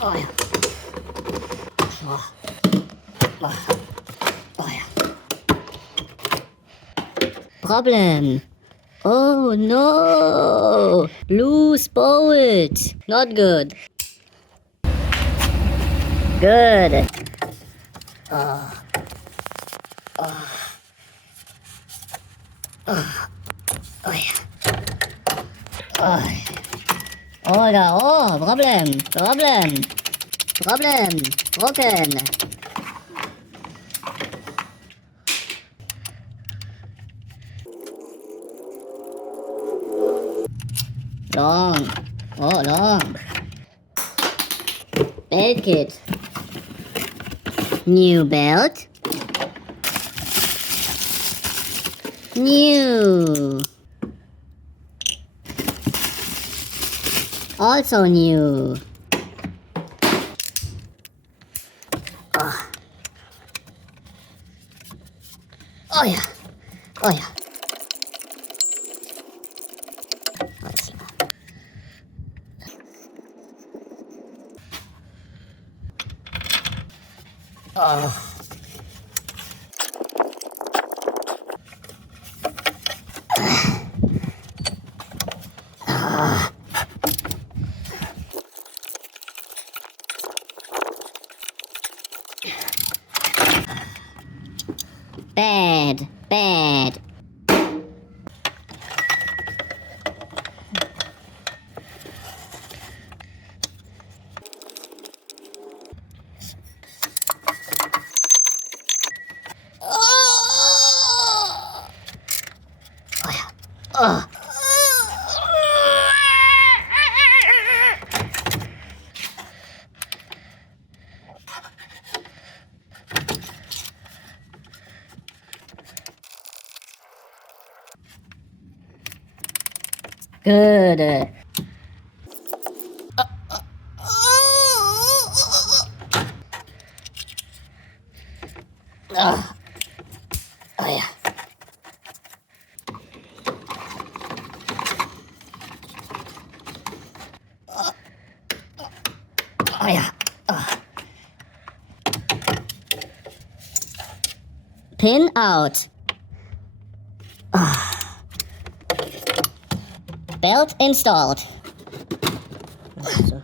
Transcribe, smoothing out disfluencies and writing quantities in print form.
Oh yeah. Oh. Oh. Oh yeah. Problem. Oh no! Loose bolt. Not good. Good. Oh. Oh. Oh. Oh yeah. Oh. Oh god. Oh, problem. Problem. Problem. Broken. Long. Oh, long. Belt kit. New belt. New. Also new. Oh. Oh yeah. Oh yeah. Oh. Bad. Bad. Oh. Oh yeah. Oh. Good. Oh. Oh yeah. Oh yeah. Oh. Pin out. Oh. Belt installed. So.